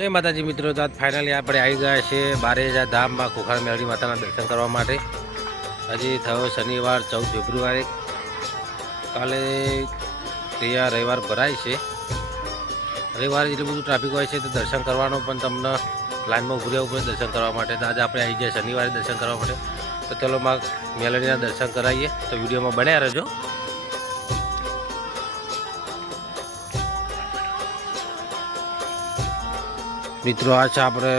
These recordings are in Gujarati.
જય માતાજી મિત્રો, તો આજ ફાઇનલી આપણે આવી ગયા છે 12,000 ધામમાં ખોખાર મેળવી માતાના દર્શન કરવા માટે। હજી થયો શનિવાર 14 ફેબ્રુઆરી, કાલે ત્યાં રવિવાર ભરાય છે। રવિવારે એટલું બધું ટ્રાફિક હોય છે તો દર્શન કરવાનો પણ તમને લાઇનમાં ઊભું રહેવું પડે દર્શન કરવા માટે। તો આજે આપણે આવી ગયા શનિવારે દર્શન કરવા માટે, તો ચલો માં મેલડીના દર્શન કરાવીએ, તો વિડીયોમાં બન્યા રહેજો। મિત્રો આ છે આપણે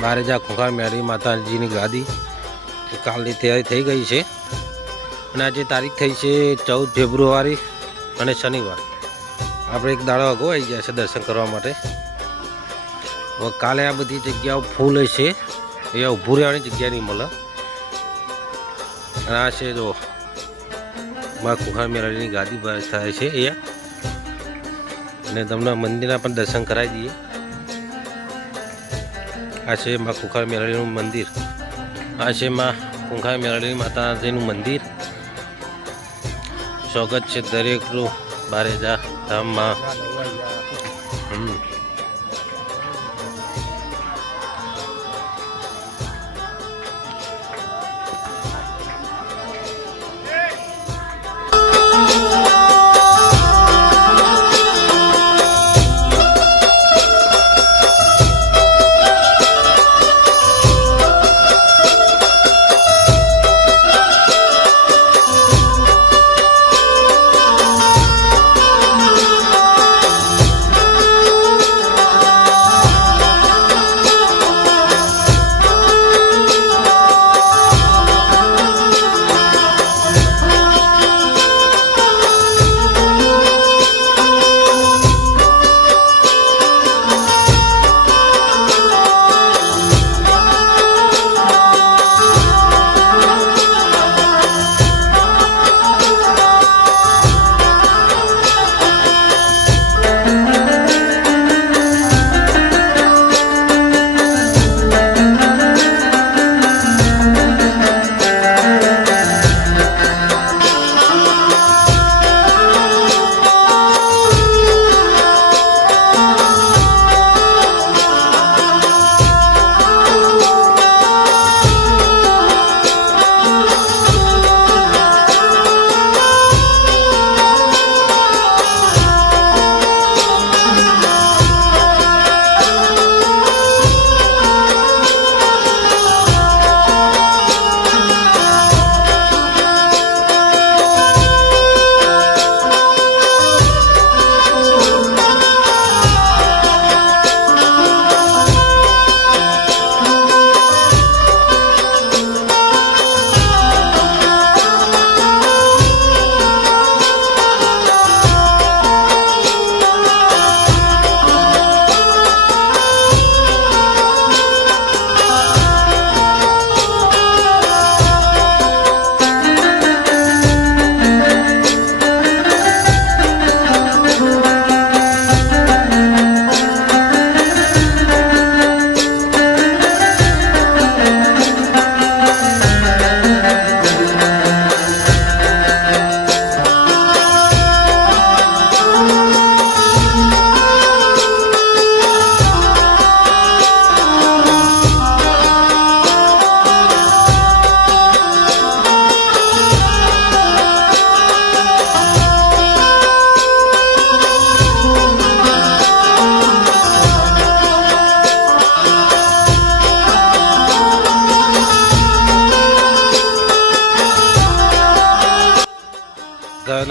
12,000 ખોખાર મેળવી માતાજીની ગાદી, કાલની તૈયારી થઈ ગઈ છે અને આજે તારીખ થઈ છે 14 ફેબ્રુઆરી અને શનિવાર। આપણે એક દાડો અગાઉ આવી ગયા છે દર્શન કરવા માટે। હવે કાલે આ બધી જગ્યાઓ ફૂલ છે, અહીંયા ઊભું રહેવાની જગ્યા નહીં મળે। અને આ છે જો માં ખોખાર મેળવીની ગાદી થાય છે અહીંયા, અને તમને મંદિરના પણ દર્શન કરાવી દઈએ। આ છે માં ખોખાર મેળવીનું મંદિર, આ છે માં ખોખાર મેળવી માતાજીનું મંદિર। સ્વાગત છે દરેકનું 12,000 ધામમાં।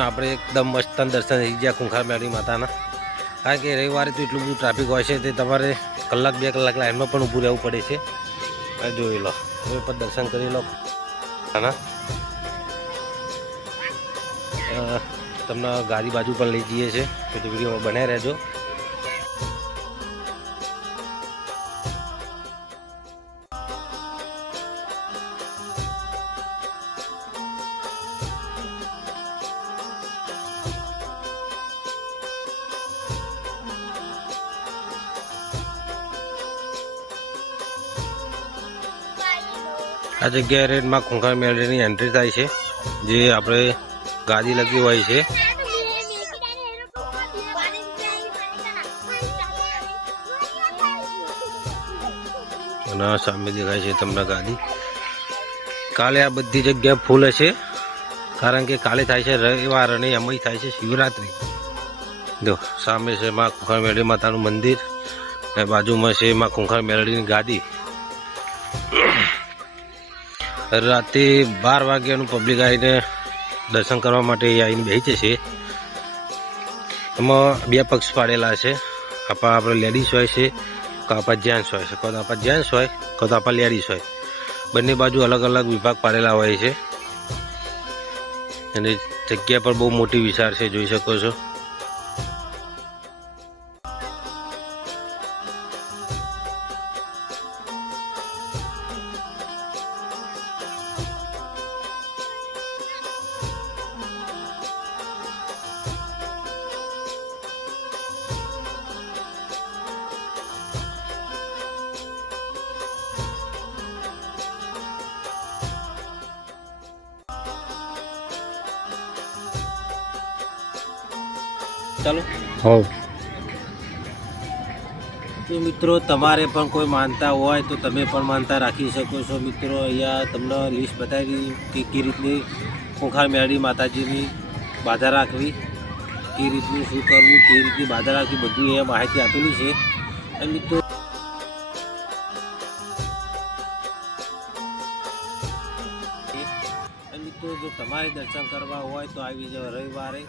આપણે એકદમ મસ્ત દર્શન થઈ ગયા ખોખાર મેળવી માતાના। કારણ કે રવિવારે તો એટલું બધું ટ્રાફિક હોય છે તે તમારે કલાક 2 કલાક લાઈનમાં પણ ઊભું રહેવું પડે છે। જોઈ લો, હવે પણ દર્શન કરી લો આના, તમને ગાડી બાજુ પણ લઈ જઈએ છીએ, તો વિડીયોમાં બનાવી રહેજો। આ જગ્યાએ રેડમાં ખોખાર મેળવીની એન્ટ્રી થાય છે, જે આપણે ગાદી લગી હોય છે। અને સામે દેખાય છે તમને ગાદી. કાલે આ બધી જગ્યા ફૂલ હશે, કારણ કે કાલે થાય છે રવિવાર અને એમાં થાય છે શિવરાત્રિ. જો સામે છે માં ખુંખાર મેળવી માતાનું મંદિર અને બાજુમાં છે માં ખુંખાર મેળવીની ગાદી. રાતે 12 વાગ્યાનું પબ્લિક આવીને દર્શન કરવા માટે આવીને બેસી જશે. એમાં 2 પક્ષ પાડેલા છે. આપણે લેડીઝ હોય છે, કાં આપણા જેન્ટ્સ હોય છે, કાં આપણા જેન્ટ્સ હોય, કાં આપણા લેડીઝ હોય. બંને બાજુ અલગ અલગ વિભાગ પાડેલા હોય છે. અને જગ્યા પર બહુ મોટી વિશાળ છે, જોઈ શકો છો. ચાલો હો. તો મિત્રો તમારે પણ કોઈ માનતા હોય તો તમે પણ માનતા રાખી શકો છો. મિત્રો અહીંયા તમને લિસ્ટ બતાવી કે કઈ રીતની ખુંખાર મેળવી માતાજીની બાધા રાખવી, કઈ રીતનું શું કરવું, કઈ રીતની બાધા રાખવી, બધું અહીંયા માહિતી આપેલી છે. અને મિત્રો જો તમારે દર્શન કરવા હોય તો આવી જાવ રવિવારે.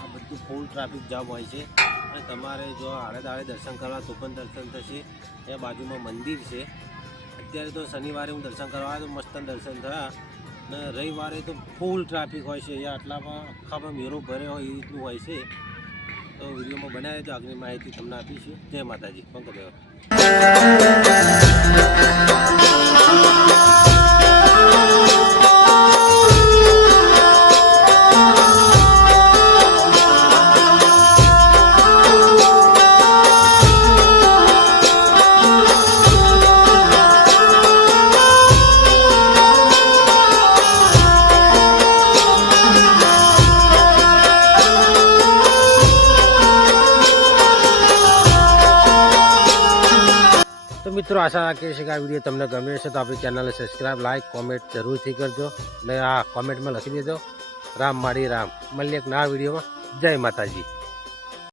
આ બધું ફૂલ ટ્રાફિક જામ હોય છે. અને તમારે જો આડે દાડે દર્શન કરવા તો પણ દર્શન થશે. એ બાજુમાં મંદિર છે. અત્યારે તો શનિવારે હું દર્શન કરવા તો મસ્ત દર્શન થયા, અને રવિવારે તો ફૂલ ટ્રાફિક હોય છે. અહીંયા આટલામાં આખામાં મેરો ભરે હોય એ રીતનું હોય છે. તો વિડીયોમાં બનાવે તો આગળની માહિતી તમને આપીશું. જય માતાજી. પંકજ. મિત્રો આશા રાખીએ છીએ કે આ વિડીયો તમને ગમ્યો હશે તો આપણી ચેનલને સબસ્ક્રાઈબ, લાઇક, કોમેન્ટ જરૂરથી કરજો. અને આ કોમેન્ટમાં લખી દેજો રામ માળી રામ. મળીએ એક નવા વિડીયોમાં. જય માતાજી.